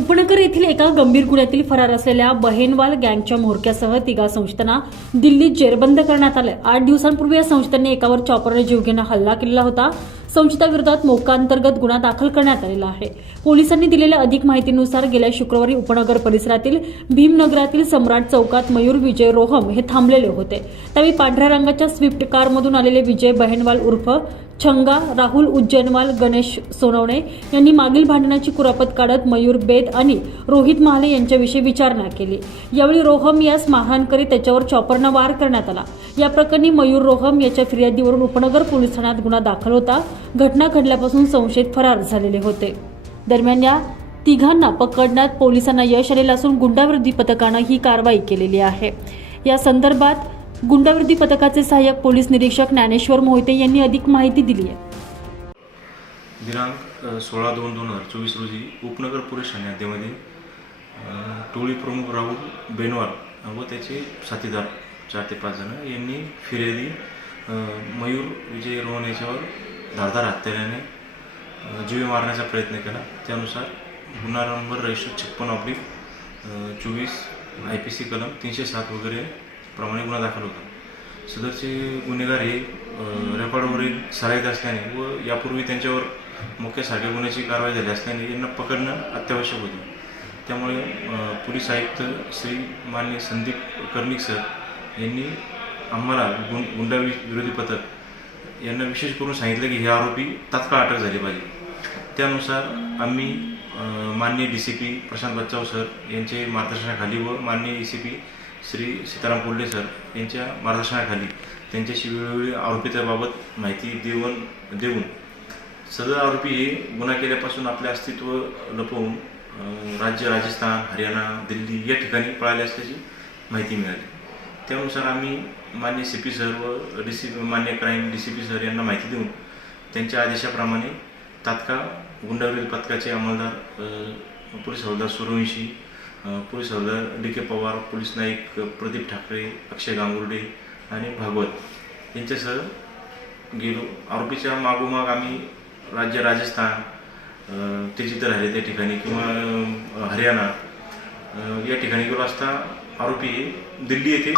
उपनगर येथील एका गंभीर गुन्ह्यातील फरार असलेल्या बहेनवाल गँगच्या म्होरक्यासह तिघा संस्थांना दिल्लीत जेरबंद करण्यात आले आठ दिवसांपूर्वी या संशयितांनी एकावर चॉपरने जीवघेणा हल्ला केलेला होता. संशयिताविरोधात मोकांतर्गत गुन्हा दाखल करण्यात आलेला आहे. पोलिसांनी दिलेल्या अधिक माहितीनुसार गेल्या शुक्रवारी उपनगर परिसरातील भीमनगरातील सम्राट चौकात मयूर विजय रोहम हे थांबलेले होते. त्यावेळी पांढऱ्या रंगाच्या स्विफ्ट कारमधून आलेले विजय बहेनवाल उर्फ छंगा राहुल उज्जैनवाल गणेश सोनवणे यांनी मागील भांडणाची कुरापत काढत मयूर बेद आणि रोहित महाले यांच्याविषयी विचारणा केली. यावेळी रोहम यास मारहाण करीत त्याच्यावर चॉपरनं वार करण्यात आला. या प्रकरणी मयूर रोहम याच्या फिर्यादीवरून उपनगर पोलीस ठाण्यात गुन्हा दाखल होता. घटना घडल्यापासून संशयित फरार झालेले होते. दरम्यान या तिघांना पकडण्यात पोलिसांना यश आलेलं असून गुंडाविरोधी पथकानं ही कारवाई केलेली आहे. या संदर्भात गुंडाविरोधी पथकाचे सहाय्यक पोलीस निरीक्षक ज्ञानेश्वर मोहिते यांनी अधिक माहिती दिली आहे. दिनांक सोळा दोन दोन हजार चोवीस रोजी उपनगर पोलीस ठाणे हद्दीमध्ये टोळी प्रमुख राहुल बेनवार व त्याचे साथीदार चार ते पाच जण यांनी फिर्यादी मयूर विजय रोहन याच्यावर धारदार हत्याऱ्याने जीवे मारण्याचा प्रयत्न केला. त्यानुसार गुन्हा नंबर रजिस्टर छप्पन ऑब्लिक चोवीस आय पी सी कलम तीनशे सात वगैरे प्रमाणे गुन्हा दाखल होता. सदरचे गुन्हेगार हे रेकॉर्डवरील सराईत असल्याने व यापूर्वी त्यांच्यावर मुख्य सारख्या गुन्ह्याची कारवाई झाली असल्याने यांना पकडणं अत्यावश्यक होते. त्यामुळे पोलीस आयुक्त श्री मान्य संदीप कर्णिक सर यांनी आम्हाला गुं गुंडा विरोधी पथक यांना विशेष करून सांगितलं की हे आरोपी तात्काळ अटक झाली पाहिजे. त्यानुसार आम्ही माननीय D C P Prashant Bachhav sir यांचे मार्गदर्शनाखाली व माननीय D C P Shri Sitaram Kolhe sir यांच्या मार्गदर्शनाखाली त्यांच्याशी वेळोवेळी आरोपिताबाबत माहिती देऊन देऊन सदर आरोपी हे गुन्हा केल्यापासून आपले अस्तित्व लपवून राज्य राजस्थान हरियाणा दिल्ली या ठिकाणी पळाले असल्याची माहिती मिळाली. त्यानुसार आम्ही मान्य सी पी सर व डी सी मान्य crime D C P sir यांना माहिती देऊन त्यांच्या आदेशाप्रमाणे तात्काळ गुंडावरील पथकाचे अंमलदार पोलीस हवालदार सूर्यवंशी पोलीस हवालदार डी के पवार पोलीस नाईक प्रदीप ठाकरे अक्षय गांगुर्डे आणि भागवत यांच्यासह गेलो. आरोपीच्या मागोमाग आम्ही राज्य राजस्थान ते जिथं राहिले त्या ठिकाणी किंवा हरियाणा या ठिकाणी गेलो असता आरोपी दिल्ली येथे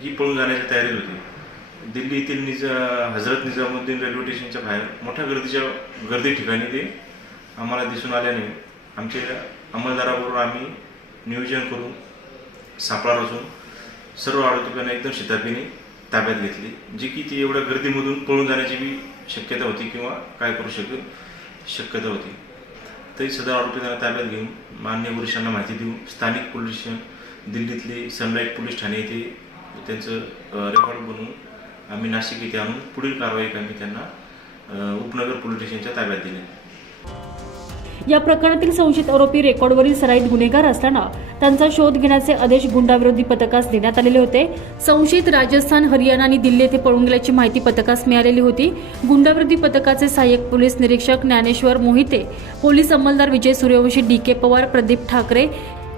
ही पळून जाण्याच्या तयारीत होते. दिल्ली येथील निज हजरत निजामुद्दीन रेल्वे स्टेशनच्या बाहेर मोठ्या गर्दीच्या गर्दी ठिकाणी ते आम्हाला दिसून आल्याने आमच्या अंमलदाराबरोबर आम्ही नियोजन करून सापळा रचून सर्व आरोपींना एकदम शितापीने ताब्यात घेतली जी की ती एवढ्या गर्दीमधून पळून जाण्याची बी शक्यता होती किंवा काय करू शकेल शक्यता होती. तरी सदर आरोपींना ताब्यात घेऊन मान्य वरिष्ठांना माहिती देऊन स्थानिक पोलीस स्टेशन दिल्लीतले सनलाईट पोलीस ठाणे येथे त्यांचं रेकॉर्ड बनवून आम्ही नाशिक येथे आणून पुढील कारवाई आम्ही त्यांना उपनगर पोलीस स्टेशनच्या ताब्यात दिले. या प्रकरणातील संशयित आरोपी रेकॉर्डवरील सराईत गुन्हेगार असताना त्यांचा शोध घेण्याचे आदेश गुंडाविरोधी पथकास देण्यात आलेले होते. संशयित राजस्थान हरियाणा आणि दिल्ली येथे पळून गेल्याची माहिती पथकास मिळालेली होती. गुंडाविरोधी पथकाचे सहाय्यक पोलीस निरीक्षक ज्ञानेश्वर मोहिते पोलीस अंमलदार विजय सूर्यवंशी डी के पवार प्रदीप ठाकरे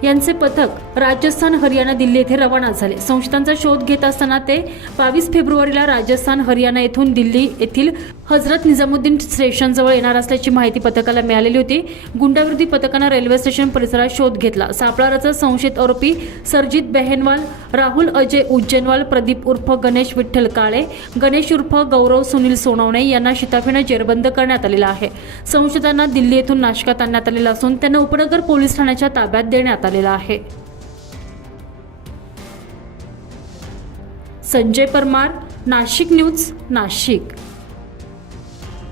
यांचे पथक राजस्थान हरियाणा दिल्ली येथे रवाना झाले. संशयितांचा शोध घेत असताना ते बावीस फेब्रुवारीला राजस्थान हरियाणा येथून दिल्ली येथील हजरत निजामुद्दीन स्टेशनजवळ येणार असल्याची माहिती पथकाला मिळालेली होती. गुंडाविरोधी पथकानं रेल्वे स्टेशन परिसरात शोध घेतला. सापळाराचा संशयित आरोपी सरजित बेहेनवाल राहुल अजय उज्जैनवाल प्रदीप उर्फ गणेश विठ्ठल काळे गणेश उर्फ गौरव सुनील सोनवणे यांना शिताफीनं जेरबंद करण्यात आलेला आहे. संशयितांना दिल्ली येथून नाशकात आणण्यात आलेला असून त्यांना उपनगर पोलीस ठाण्याच्या ताब्यात देण्यात आलेला आहे. संजय परमार नाशिक न्यूज नाशिक.